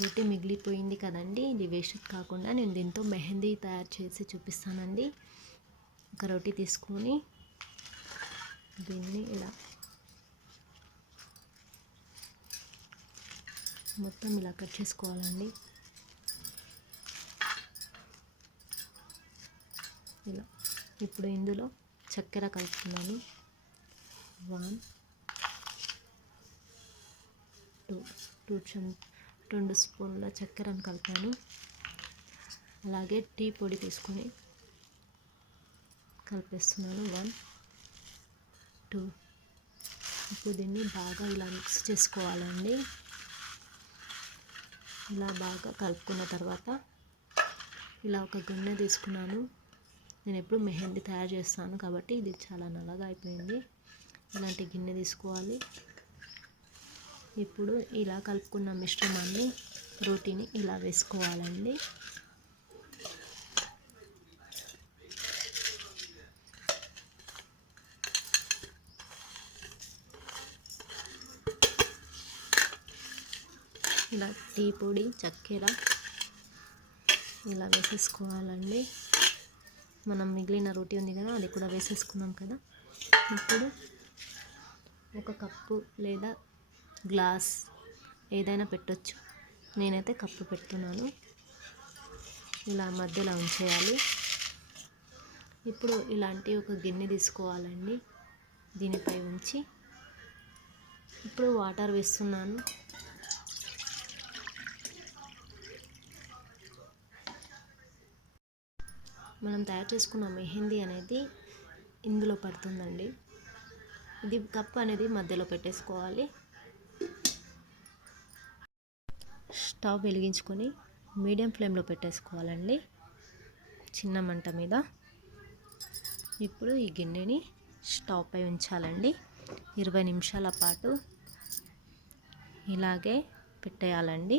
రోటీ మిగిలిపోయింది కదండి. ఇది వేస్ట్ కాకుండా నేను దీంతో మెహందీ తయారు చేసి చూపిస్తానండి. ఒక రోటీ తీసుకొని దీన్ని ఇలా మొత్తం ఇలా కట్ చేసుకోవాలండి. ఇలా ఇప్పుడు ఇందులో చక్కెర కలుపుతున్నాను. వన్ టూ టూ చమ్ రెండు స్పూన్ల చక్కెరను కలిపాను. అలాగే టీ పొడి తీసుకొని కలిపేస్తున్నాను. One two. ఇప్పుడు దీన్ని బాగా ఇలా మిక్స్ చేసుకోవాలండి. ఇలా బాగా కలుపుకున్న తర్వాత ఇలా ఒక గిన్నె తీసుకున్నాను. నేను ఎప్పుడు మెహందీ తయారు చేస్తాను కాబట్టి ఇది చాలా నల్లగా అయిపోయింది. ఇలాంటి గిన్నె తీసుకోవాలి. ఇప్పుడు ఇలా కలుపుకున్న మిశ్రమాన్ని రోటీని ఇలా వేసుకోవాలండి. ఇలా టీ పొడి చక్కెర ఇలా వేసేసుకోవాలండి. మనం మిగిలిన రోటీ ఉంది కదా అది కూడా వేసేసుకున్నాం కదా. ఇప్పుడు ఒక కప్పు లేదా గ్లాస్ ఏదైనా పెట్టొచ్చు. నేనైతే కప్పు పెడుతున్నాను. ఇలా మధ్యలో ఉంచేయాలి. ఇప్పుడు ఇలాంటి ఒక గిన్నె తీసుకోవాలండి. దీనిపై ఉంచి ఇప్పుడు వాటర్ వేస్తున్నాను. మనం తయారు చేసుకున్న మెహందీ అనేది ఇందులో పడుతుందండి. ఇది కప్ అనేది మధ్యలో పెట్టేసుకోవాలి. స్టవ్ వెలిగించుకొని మీడియం ఫ్లేమ్లో పెట్టేసుకోవాలండి. చిన్న మంట మీద. ఇప్పుడు ఈ గిన్నెని స్టవ్ పై ఉంచాలండి. ఇరవై నిమిషాల పాటు ఇలాగే పెట్టేయాలండి.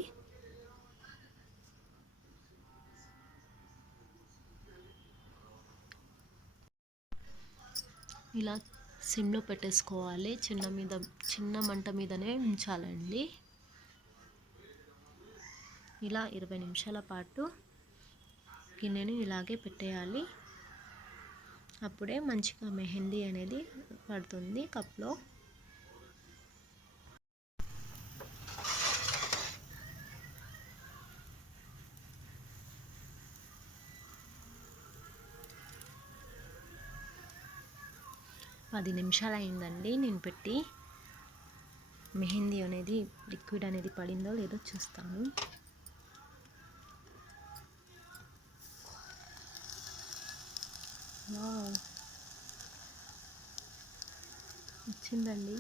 ఇలా సిమ్లో పెట్టేసుకోవాలి. చిన్న మీద చిన్న మంట మీదనే ఉంచాలండి. ఇలా ఇరవై నిమిషాల పాటు గిన్నెని ఇలాగే పెట్టేయాలి. అప్పుడే మంచిగా మెహందీ అనేది పడుతుంది కప్లో పది నిమిషాలు అయిందండి. నేను పెట్టి మెహందీ అనేది లిక్విడ్ అనేది పడిందో లేదో చూస్తాను. వచ్చిందండి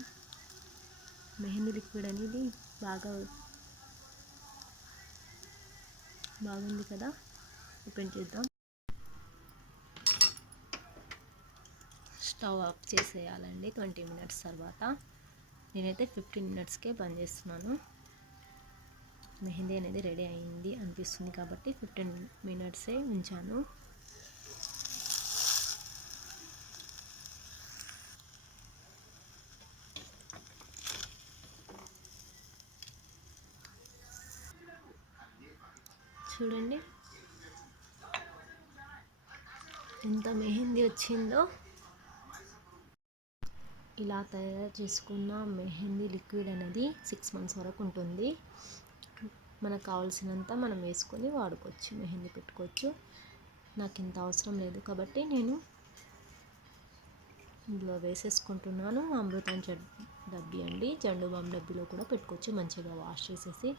మెహందీ లిక్విడ్ అనేది బాగా బాగుంది కదా. ఓపెన్ చేద్దాం. స్టవ్ ఆఫ్ చేసేయాలండి ట్వంటీ మినిట్స్ తర్వాత. నేనైతే ఫిఫ్టీన్ మినిట్స్కే బంద్ చేస్తున్నాను. మెహందీ అనేది రెడీ అయింది అనిపిస్తుంది కాబట్టి ఫిఫ్టీన్ మినిట్సే ఉంచాను. ఎంత మెహందీ వచ్చిందో. ఇలా తయారు చేసుకున్న మెహందీ లిక్విడ్ అనేది సిక్స్ మంత్స్ వరకు ఉంటుంది. మనకు కావాల్సినంత మనం వేసుకొని వాడుకోవచ్చు మెహందీ పెట్టుకోవచ్చు. నాకు ఇంత అవసరం లేదు కాబట్టి నేను ఇందులో వేసేసుకుంటున్నాను. అమృతం డబ్బీ అండి. జండు బామ్ డబ్బీలో కూడా పెట్టుకోవచ్చు మంచిగా వాష్ చేసేసి.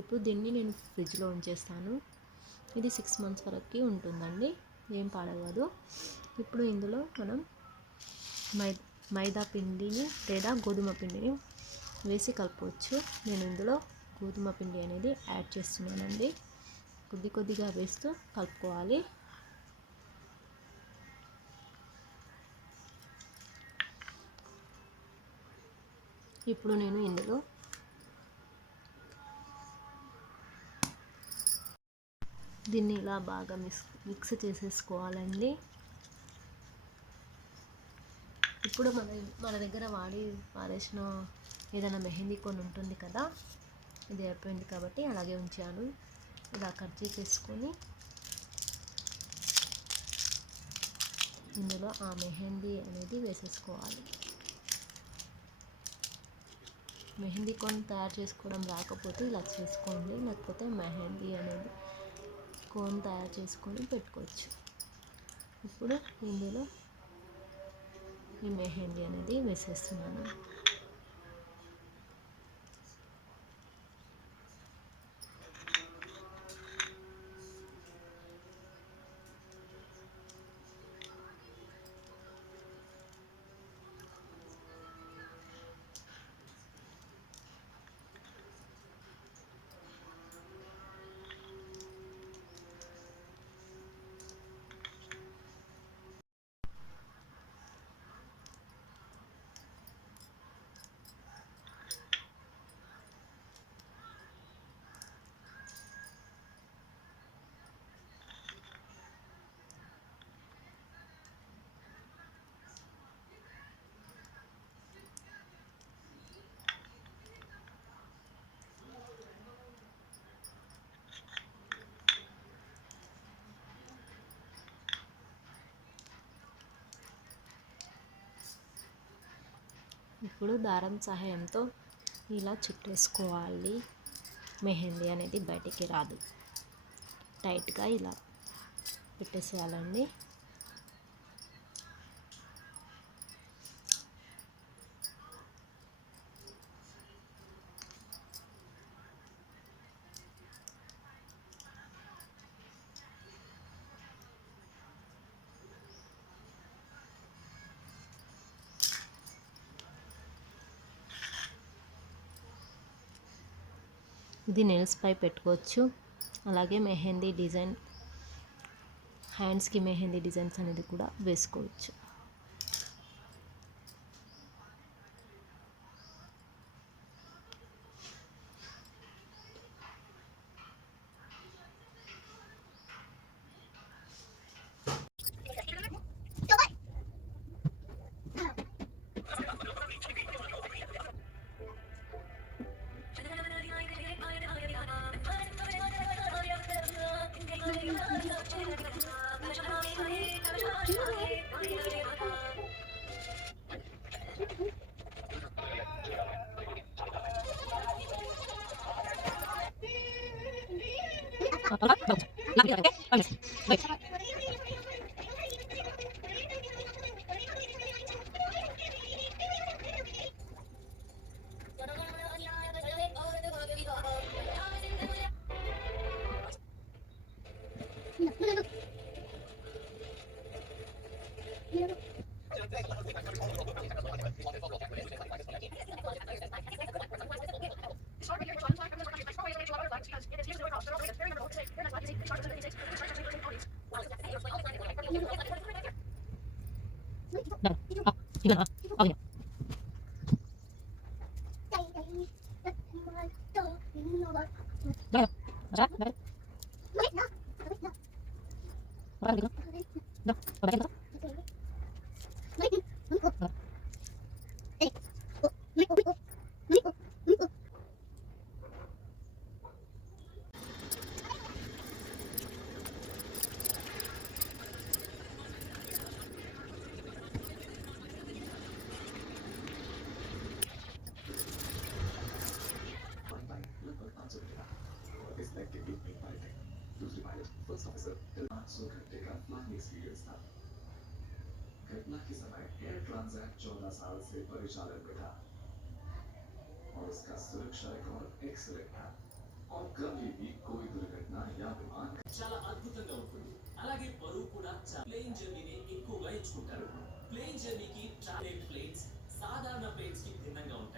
ఇప్పుడు దీన్ని నేను ఫ్రిడ్జ్లో ఉంచేస్తాను. ఇది సిక్స్ మంత్స్ వరకు ఉంటుందండి. ఏం పాడవదు. ఇప్పుడు ఇందులో మనం మై మైదా పిండిని లేదా గోధుమ పిండిని వేసి కలపవచ్చు నేను ఇందులో గోధుమ పిండి అనేది యాడ్ చేస్తున్నానండి. కొద్ది కొద్దిగా వేస్తూ కలుపుకోవాలి. ఇప్పుడు నేను ఇందులో దీన్ని ఇలా బాగా మిక్స్ మిక్స్ చేసేసుకోవాలండి. ఇప్పుడు మన మన దగ్గర వాడి పారేసిన ఏదైనా మెహందీ కొన్ని ఉంటుంది కదా ఇది అయిపోయింది కాబట్టి అలాగే ఉంచాను. ఇలా కట్ చేసేసుకొని ఇందులో ఆ మెహందీ అనేది వేసేసుకోవాలి. మెహందీ కొన్ని తయారు చేసుకోవడం రాకపోతే ఇలా చేసుకోండి లేకపోతే మెహందీ అనేది కోన్ తయారు చేసుకొని పెట్టుకోవచ్చు. ఇప్పుడు ఇందులో ఈ మెహందీ అనేది వేసేస్తున్నాను. ఇప్పుడు దారం సహాయంతో ఇలా చుట్టేసుకోవాలి. మెహందీ అనేది బయటికి రాదు. టైట్గా ఇలా పెట్టేసేయాలండి. ఇది నెల్స్పై పెట్టుకోవచ్చు. అలాగే మెహందీ డిజైన్ హ్యాండ్స్కి మెహందీ డిజైన్స్ అనేది కూడా వేసుకోవచ్చు. 你干什么发给你大姨大姨你你们来找我你们来玩来了来了来了来了来了来了来了来了来了来了来了来了来了来了我来给你们看 एक्सपीरियंस था। घटना के समय एयर ट्रांसैक्ट चौदह साल से परिचालन में था और उसका सुरक्षा रिकॉर्ड एक्सलेंट था। और कभी भी कोई दुर्घटना या विमान చాలా అద్భుతంగా ఉంటుంది. అలాగే प्लेन जर्नी ప్లేన్ జర్నీని ఎక్కువగా ఎంచుకుంటారు. ప్లేన్ జర్నీకి ట్రావెల్ ప్లేన్స్ సాధారణ ప్లేన్స్ కి భిన్నంగా ఉంటాయి.